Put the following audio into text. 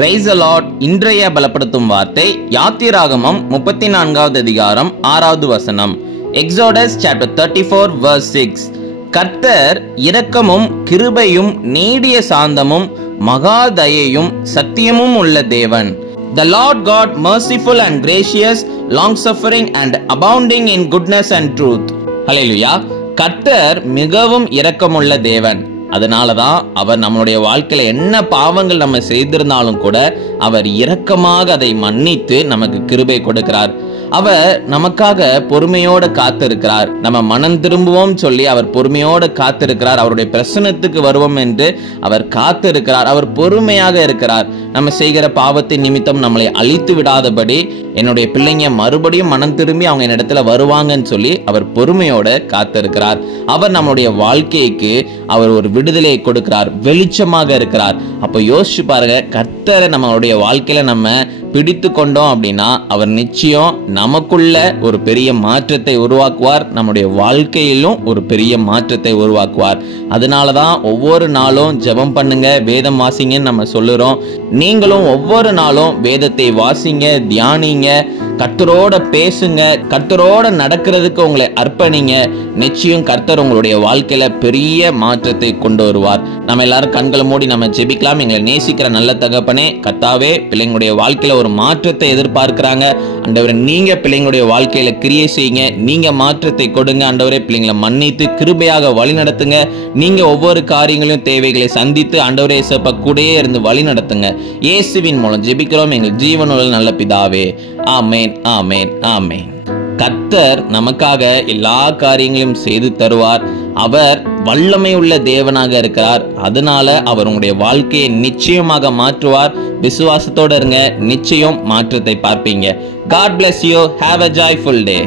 Praise the Lord. இன்றைய பலப்படுத்தும் வார்த்தை யாத்திராகமம் 34வது அதிகாரம் 6வது வசனம். Exodus chapter 34 verse 6. கர்த்தர் இரக்கமும் கிருபையும் நீடிய சாந்தமும் மகா தயையும் சத்தியமும் உள்ள தேவன். The Lord God merciful and gracious, long suffering and abounding in goodness and truth. ஹல்லேலூயா. கர்த்தர் மிகவும் இரக்கமுள்ள தேவன். அதனாலதான் அவர் நம்மளுடைய வாழ்க்கையில என்ன பாவங்கள் நம்ம செய்திருந்தாலும் கூட அவர் இரக்கமாக அதை மன்னித்து நமக்கு கிருபை கொடுக்கிறார். அவர் நமக்காக பொறுமையோடு காத்திருக்கிறார். நம்ம மனம் திரும்புவோம் சொல்லி அவர் பொறுமையோடு காத்திருக்கிறார். அவருடைய பிரசன்னத்துக்கு வருவோம் என்று அவர் காத்திருக்கிறார். அவர் பொறுமையாக இருக்கிறார். நம்ம செய்கிற பாவத்தின் நிமித்தம் நம்மளை அழித்து விடாதபடி என்னுடைய பிள்ளைங்க மறுபடியும் மனம் திரும்பி அவங்க என்னிடத்துல வருவாங்கன்னு சொல்லி அவர் பொறுமையோட காத்திருக்கிறார். அவர் நம்மளுடைய வாழ்க்கைக்கு அவர் ஒரு விடுதலையை கொடுக்கிறார், வெளிச்சமாக இருக்கிறார். அப்ப யோசிச்சு பாருங்க, கர்த்தரை நம்மளுடைய வாழ்க்கையில நம்ம பிடித்து கொண்டோம் அப்படின்னா அவர் நிச்சயம் நமக்குள்ள ஒரு பெரிய மாற்றத்தை உருவாக்குவார், நம்முடைய வாழ்க்கையிலும் ஒரு பெரிய மாற்றத்தை உருவாக்குவார். அதனாலதான் ஒவ்வொரு நாளும் ஜெபம் பண்ணுங்க, வேதம் வாசிங்கன்னு நம்ம சொல்லுறோம். நீங்களும் ஒவ்வொரு நாளும் வேதத்தை வாசிங்க, தியானிங்க, கர்த்தரோட பேசுங்க, கர்த்தரோட நடக்கிறதுக்கு உங்களை அர்ப்பணிங்க. நிச்சயம் கர்த்தர் உங்களுடைய வாழ்க்கையில பெரிய மாற்றத்தை கொண்டு வருவார். நம்ம எல்லாரும் கண்களை மூடி நம்ம ஜெபிக்கலாம். எங்களை நேசிக்கிற நல்ல தகப்பனே, கர்த்தாவே, பிள்ளைங்களுடைய வாழ்க்கையில ஒரு மாற்றத்தை எதிர்பார்க்கிறாங்க. ஆண்டவரே, நீங்க பிள்ளைங்களுடைய வாழ்க்கையில கிரியை செய்யுங்க, நீங்க மாற்றத்தை கொடுங்க. ஆண்டவரே, பிள்ளைங்களை மன்னித்து கிருபையாக வழி நடத்துங்க. நீங்க ஒவ்வொரு காரியங்களையும் தேவைகளை சந்தித்து ஆண்டவரே இயேசுப்பா கூடயே இருந்து வழி நடத்துங்க. இயேசுவின் மூலம் ஜெபிக்கிறோம் எங்கள் ஜீவனுள்ள நல்ல பிதாவே. ஆமேன், ஆமேன், ஆமேன். கர்த்தர் நமக்காக எல்லா காரியங்களையும் செய்து தருவார். அவர் வல்லமை உள்ள தேவனாக இருக்கிறார். அதனால அவர் உங்களுடைய வாழ்க்கையை நிச்சயமாக மாற்றுவார். விசுவாசத்தோட இருங்க, நிச்சயம் மாற்றத்தை பார்ப்பீங்க. God bless you. Have a joyful day.